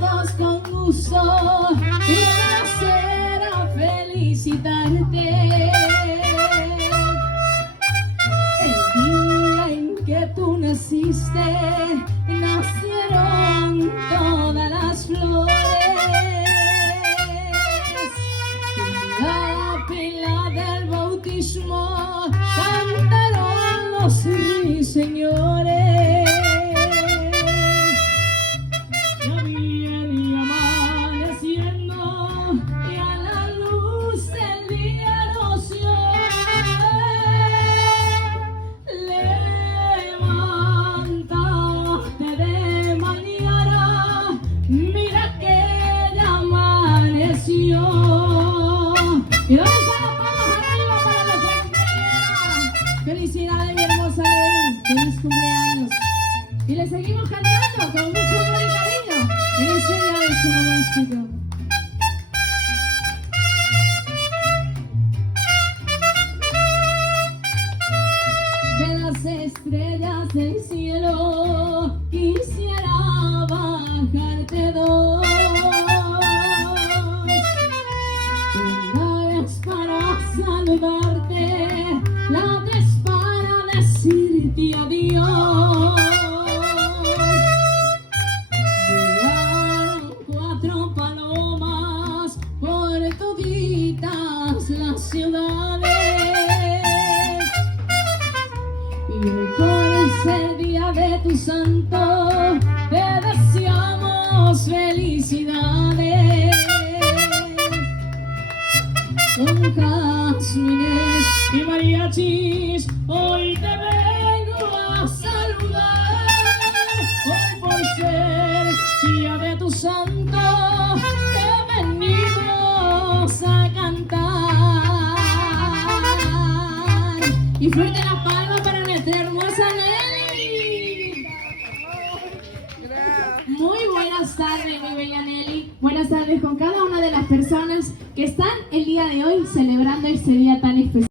todos con gusto y placer a felicitarte. El día en que tú naciste, nacieron todas las flores. La pila del bautismo cantaron los ruiseñores. Ya viene amaneciendo y a la luz del día nos dio. Levántate de mañana, mira que ya amaneció. ¿Y dónde están las palmas arriba para nuestra compañera? Felicidades, mi hermosa Nelly. Feliz cumpleaños. Y le seguimos cantando con mucho amor y cariño. En ese día de su mamacito. De las estrellas del cielo quisiera bajarte dos. Una es para saludarte, la otra es para decirte adiós. Volaron 4 palomas por toditas las ciudades. Y hoy por ser día de tu santo te deseamos felicidades. Con jazmines y mariachis hoy te vengo a saludar. Hoy por ser día de tu santo te venimos a cantar. Y fuerte la palma para nuestra hermosa Nelly. Muy buenas tardes, mi bella Nelly. Buenas tardes con cada una de las personas que están el día de hoy celebrando este día tan especial.